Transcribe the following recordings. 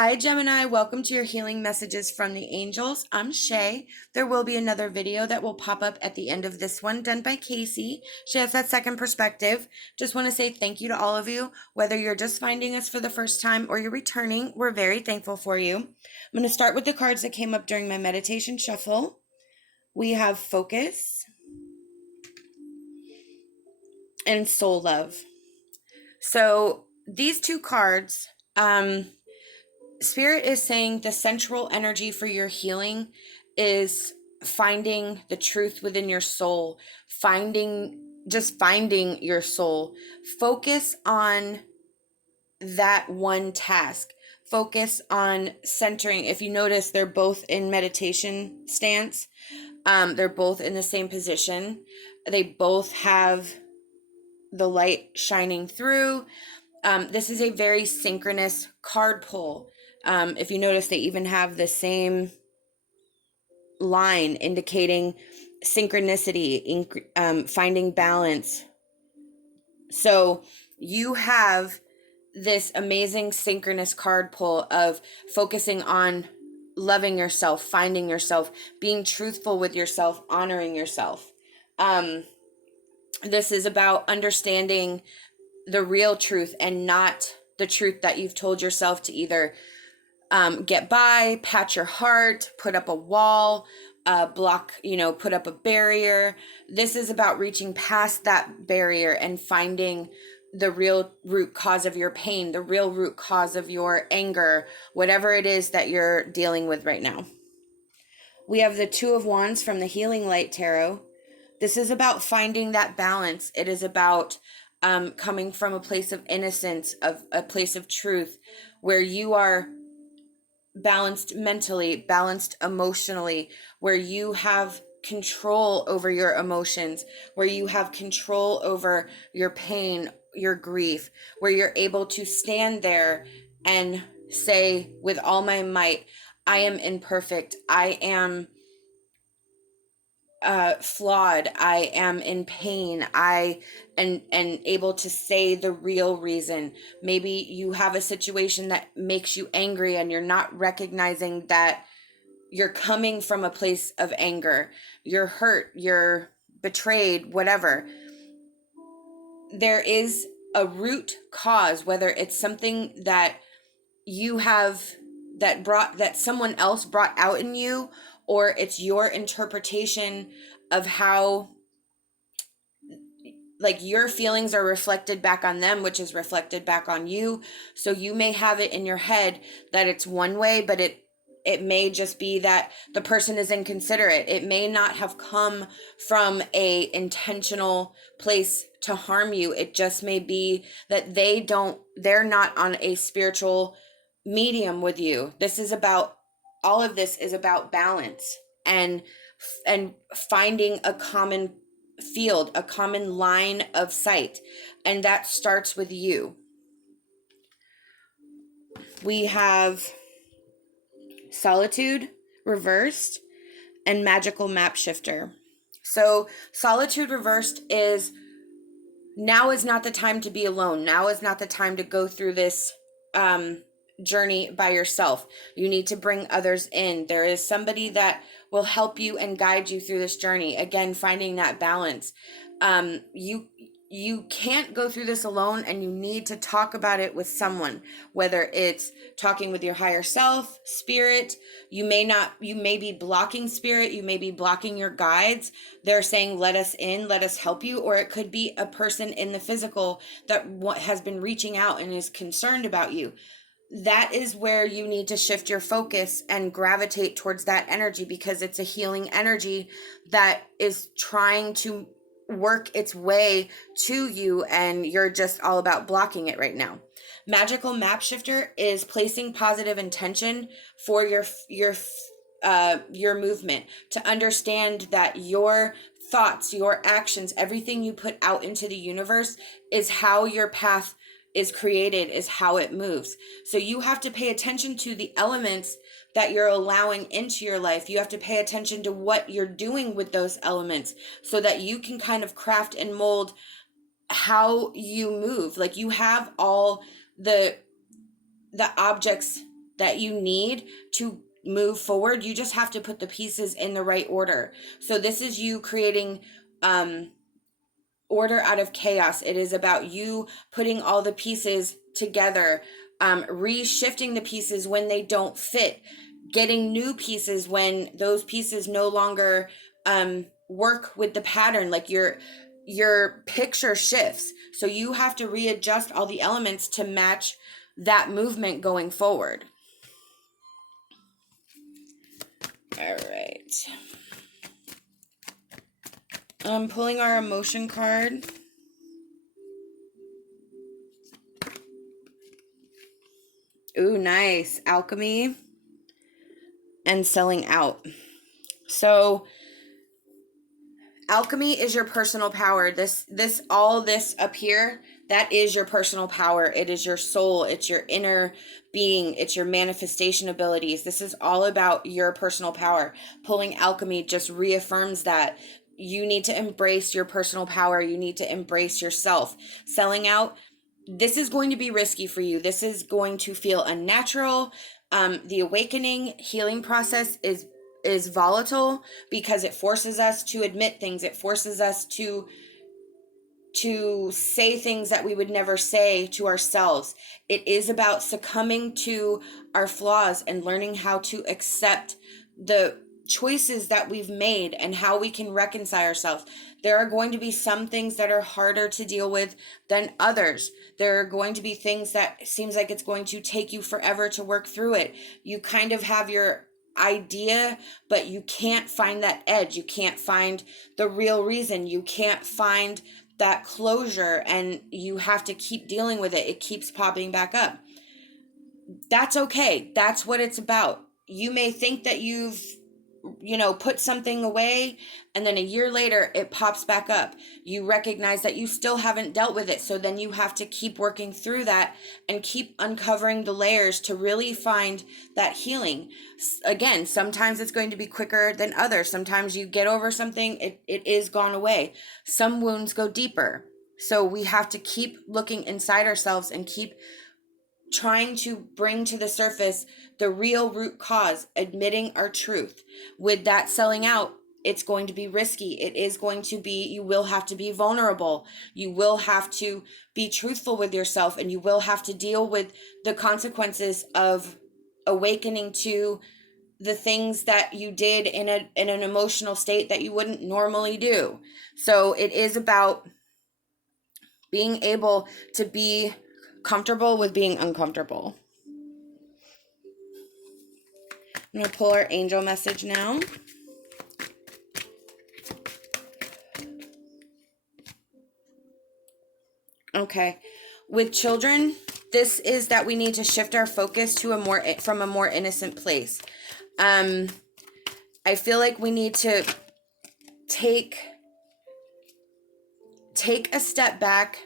Hi, Gemini. Welcome to your healing messages from the angels. I'm SHAE. There will be another video that will pop up at the end of this one done by KACEE. She has that second perspective. Just want to say thank you to all of you. Whether you're just finding us for the first time or you're returning, we're very thankful for you. I'm going to start with the cards that came up during my meditation shuffle. We have Focus and Soul Love. So these two cards, Spirit is saying the central energy for your healing is finding the truth within your soul, finding your soul. Focus on that one task. Focus on centering. If you notice, they're both in meditation stance. They're both in the same position. They both have the light shining through. This is a very synchronous card pull. If you notice, they even have the same line indicating synchronicity, finding balance. So you have this amazing synchronous card pull of focusing on loving yourself, finding yourself, being truthful with yourself, honoring yourself. This is about understanding the real truth and not the truth that you've told yourself to either get by, pat your heart, put up a wall, block, put up a barrier. This is about reaching past that barrier and finding the real root cause of your pain, the real root cause of your anger, whatever it is that you're dealing with right now. We have the Two of Wands from the Healing Light Tarot. This is about finding that balance. It is about coming from a place of innocence, of a place of truth, where you are balanced mentally, balanced emotionally, where you have control over your emotions, where you have control over your pain, your grief, where you're able to stand there and say with all my might, I am imperfect, I am flawed, I am in pain, and able to say the real reason. Maybe you have a situation that makes you angry and you're not recognizing that you're coming from a place of anger, you're hurt, you're betrayed, whatever. There is a root cause, whether it's something that you have that someone else brought out in you, or it's your interpretation of how your feelings are reflected back on them, which is reflected back on you. So you may have it in your head that it's one way, but it may just be that the person is inconsiderate. It may not have come from a intentional place to harm you. It just may be that they're not on a spiritual medium with you. All of this is about balance and finding a common field, a common line of sight. And that starts with you. We have Solitude reversed and Magical Map Shifter. So Solitude reversed is, now is not the time to be alone. Now is not the time to go through this journey by yourself. You need to bring others in. There is somebody that will help you and guide you through this journey. Again, finding that balance. You can't go through this alone, and you need to talk about it with someone, whether it's talking with your higher self, spirit. You may be blocking spirit. You may be blocking your guides. They're saying, let us in, let us help you. Or it could be a person in the physical that has been reaching out and is concerned about you. That is where you need to shift your focus and gravitate towards that energy, because it's a healing energy that is trying to work its way to you, and you're just all about blocking it right now. Magical Map Shifter is placing positive intention for your movement, to understand that your thoughts, your actions, everything you put out into the universe is how your path is created, is how it moves. So you have to pay attention to the elements that you're allowing into your life. You have to pay attention to what you're doing with those elements, so that you can kind of craft and mold how you move. Like, you have all the objects that you need to move forward. You just have to put the pieces in the right order. So this is you creating order out of chaos. It is about you putting all the pieces together, reshifting the pieces when they don't fit, getting new pieces when those pieces no longer work with the pattern. Like your picture shifts. So you have to readjust all the elements to match that movement going forward. All right. I'm pulling our emotion card. Ooh, nice. Alchemy and selling out. So alchemy is your personal power. All this up here, that is your personal power. It is your soul. It's your inner being. It's your manifestation abilities. This is all about your personal power. Pulling alchemy just reaffirms that. You need to embrace your personal power. You need to embrace yourself. Selling out, this is going to be risky for you. This is going to feel unnatural. The awakening healing process is volatile because it forces us to admit things. It forces us to say things that we would never say to ourselves. It is about succumbing to our flaws and learning how to accept the choices that we've made and how we can reconcile ourselves. There are going to be some things that are harder to deal with than others. There are going to be things that seems like it's going to take you forever to work through it. You kind of have your idea, but you can't find that edge. You can't find the real reason. You can't find that closure, and you have to keep dealing with it. It keeps popping back up. That's okay. That's what it's about. You may think that you've put something away, and then a year later it pops back up. You recognize that you still haven't dealt with it. So then you have to keep working through that and keep uncovering the layers to really find that healing. Again, sometimes it's going to be quicker than others. Sometimes you get over something, it is gone away. Some wounds go deeper. So we have to keep looking inside ourselves and keep trying to bring to the surface the real root cause, admitting our truth. With that selling out, it's going to be risky. It is going to be, you will have to be vulnerable. You will have to be truthful with yourself, and you will have to deal with the consequences of awakening to the things that you did in an emotional state that you wouldn't normally do. So it is about being able to be comfortable with being uncomfortable. I'm going to pull our angel message now. Okay. With children, this is that we need to shift our focus to from a more innocent place. I feel like we need to take a step back,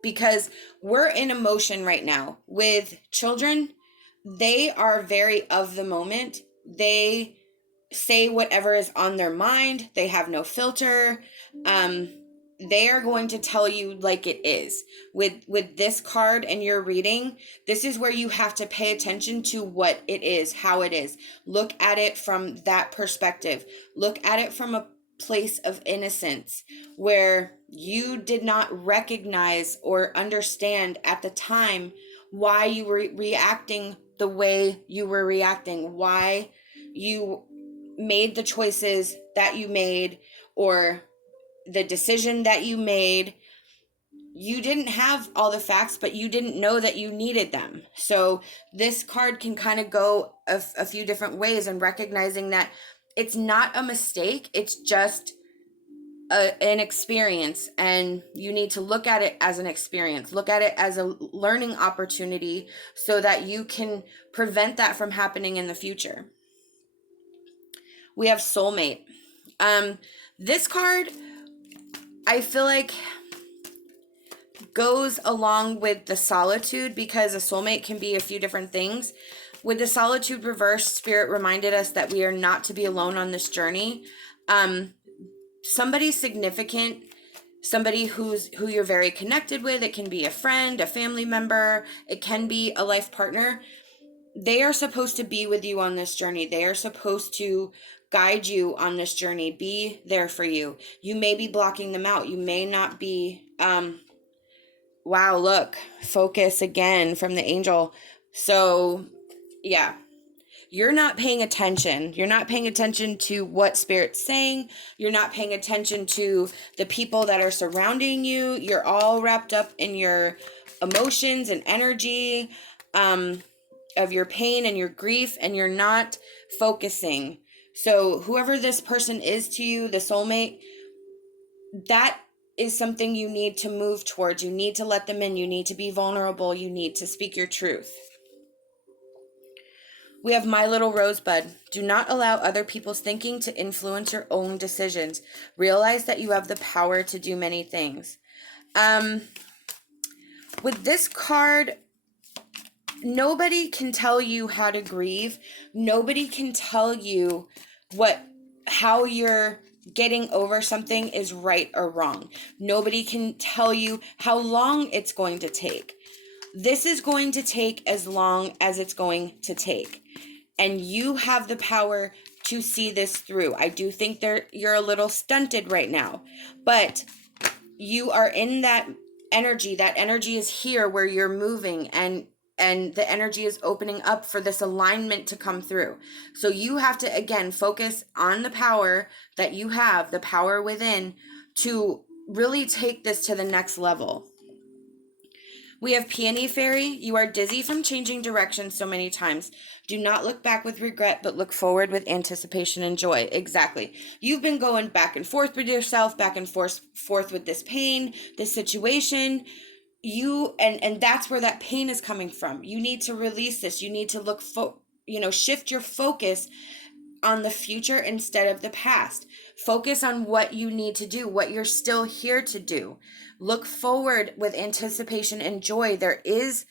because we're in emotion right now. With children, they are very of the moment. They say whatever is on their mind. They have no filter. They are going to tell you like it is. With this card and your reading, this is where you have to pay attention to what it is, how it is. Look at it from that perspective. Look at it from a place of innocence where you did not recognize or understand at the time why you were reacting the way you were reacting, why you made the choices that you made, or the decision that you made. You didn't have all the facts, but you didn't know that you needed them. So this card can kind of go a few different ways, and recognizing that it's not a mistake. It's just an experience, and you need to look at it as an experience. Look at it as a learning opportunity so that you can prevent that from happening in the future. We have soulmate. This card, I feel like, goes along with the solitude, because a soulmate can be a few different things. With the solitude reverse, Spirit reminded us that we are not to be alone on this journey. Somebody significant, somebody who you're very connected with. It can be a friend, a family member. It can be a life partner. they are supposed to be with you on this journey. They are supposed to guide you on this journey, be there for you. You may be blocking them out. You may not be, wow, look, focus again from the angel. So yeah, you're not paying attention. You're not paying attention to what Spirit's saying. You're not paying attention to the people that are surrounding you. You're all wrapped up in your emotions and energy, of your pain and your grief, and you're not focusing. So whoever this person is to you, the soulmate, that is something you need to move towards. You need to let them in. You need to be vulnerable. You need to speak your truth. We have My Little Rosebud. Do not allow other people's thinking to influence your own decisions. Realize that you have the power to do many things. With this card, nobody can tell you how to grieve. Nobody can tell you how you're getting over something is right or wrong. Nobody can tell you how long it's going to take. This is going to take as long as it's going to take. And you have the power to see this through. I do think you're a little stunted right now, but you are in that energy. That energy is here where you're moving, and the energy is opening up for this alignment to come through. So you have to, again, focus on the power that you have, the power within, to really take this to the next level. We have Peony Fairy. You are dizzy from changing directions so many times. Do not look back with regret, but look forward with anticipation and joy. Exactly. You've been going back and forth with yourself, back and forth with this pain, this situation. And that's where that pain is coming from. You need to release this. You need to shift your focus on the future instead of the past. Focus on what you need to do, what you're still here to do. Look forward with anticipation and joy. There is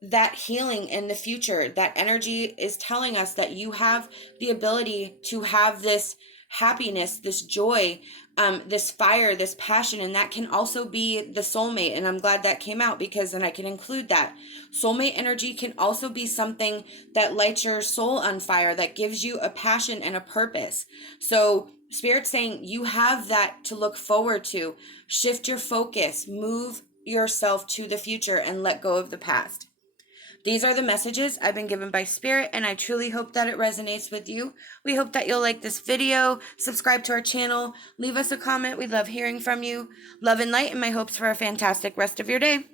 that healing in the future. That energy is telling us that you have the ability to have this happiness, this joy, this fire, this passion, and that can also be the soulmate. And I'm glad that came out, because then I can include that. Soulmate energy can also be something that lights your soul on fire, that gives you a passion and a purpose. So Spirit's saying you have that to look forward to. Shift your focus, move yourself to the future, and let go of the past. These are the messages I've been given by Spirit, and I truly hope that it resonates with you. We hope that you'll like this video, subscribe to our channel, leave us a comment. We love hearing from you. Love and light, and my hopes for a fantastic rest of your day.